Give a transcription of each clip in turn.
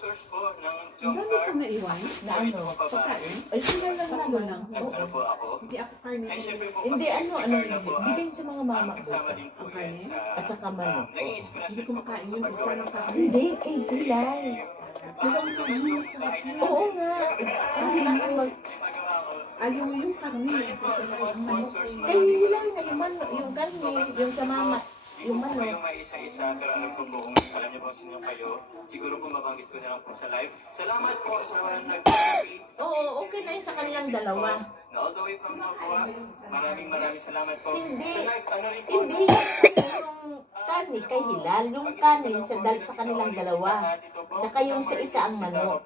Source po ng Ang dami kong naiwan. Na ano? Pagkain. Ay, sila lang Tatlo naman. lang. Ano po ako? Hindi ako karne. Ay, syempre po, Hindi, kasi ano, si Carla po, bigay sa mga mama kasama din bukas. po Ang yan karne? sa, At saka manok. naging inspirasyon Hindi ko makain po yun. sa Isa paggawa lang ng- karne. Hindi, kay sila. Dalawang karne. Masarap yun. Oo nga. Hindi na ako mag... Magawa ko. Ayaw mo yung karne. Ang manok. Kay sila nga yung manok, yung karne, yung sa mama, yung Hindi ko po manok. kayo maisa-isa, pero alam ko po kung alam niyo po sino kayo, siguro po mabanggit ko na lang po sa live. Salamat po sa nag-donate. Oo, okay na yun sa kanilang dalawa. Na all the way from Navua, maraming salamat po. Hindi. Sa live, ano rin po, Hindi, yung kanin kay Hilal, yung kanin sa kanilang dalawa. Tsaka yung sa isa ang manok.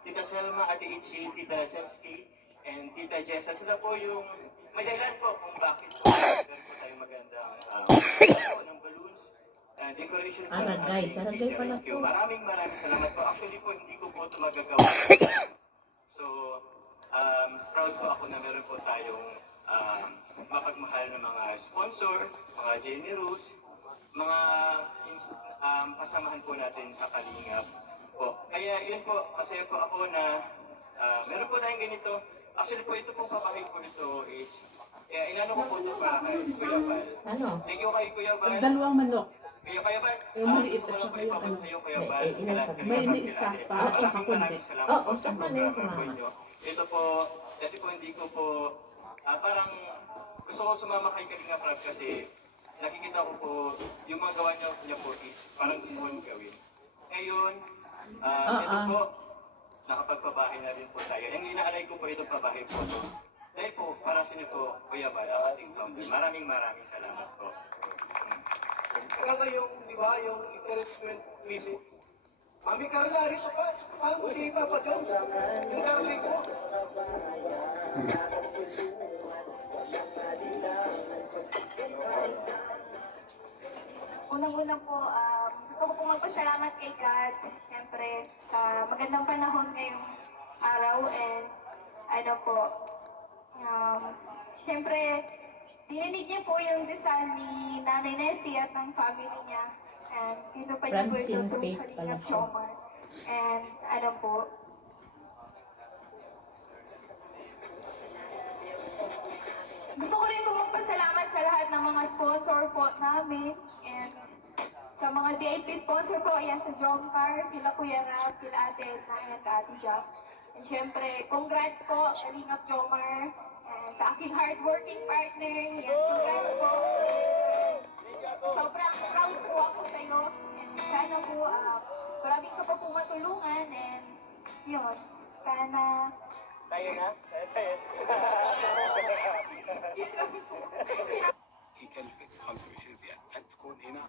Tita Selma, Ate Itchy, Tita Semski, and Tita Jessa, sila po yung may dahilan po kung bakit po meron po tayong magandang ng balloons, decoration po. Aragay pala to. Maraming salamat po. Actually po, hindi ko po ito magagawa. So, proud po ako na meron po tayong mapagmahal na mga sponsor, mga generous, mga kasamahan po natin sa Kalingap po. Kaya yun po, masaya po ako na meron po tayong ganito. Actually po, ito pong papahay po ito is, inano ko po ito para kay Kuya Val. Ano? Thank you kay Kuya Val. Dalawang manok. Kuya Val. Yung maliit at saka yung ano. May isa pa at saka kundi. Oo, sama na yun sa mama. Ito po, dati po hindi ko po, parang gusto ko sumama kay Kalinga Prab kasi nakikita ko po yung mga gawa niya po is parang gusto ko yung gawin. Ngayon, ito po, nakapagpabahay na rin po tayo. Yung inaalay ko po itong pabahay po to. Dahil po, para sa inyo po, Kuya Val, ang ating founder. Maraming salamat po. Kaya yung, di ba, yung encouragement message. Mami Carla, rito pa. Paano si Papa John? Yung darling ko. Unang-una po, gusto ko pong magpasalamat kay God, siyempre, sa magandang panahon ngayong araw and ano po, siyempre, dininig niya po yung dasal ni Nanay Nessie at ng family niya. And dito pa niya po ito Francine through Faith pala Kalingap siya. Jomar. And ano po, gusto ko rin po magpasalamat sa lahat ng mga sponsor po namin. And sa mga VIP sponsor po, ayan sa Jomcar, kila Kuya Rap, kila Ate Edna, and Ate Jack. And syempre, congrats po, Kalingap Jomar. And sa aking hardworking partner, yan, congrats po. Sobrang proud po ako sa iyo. And sana po, maraming ka pa po matulungan. And yun, sana... Tayo na? يكلفك 25 ريال أن تكون هنا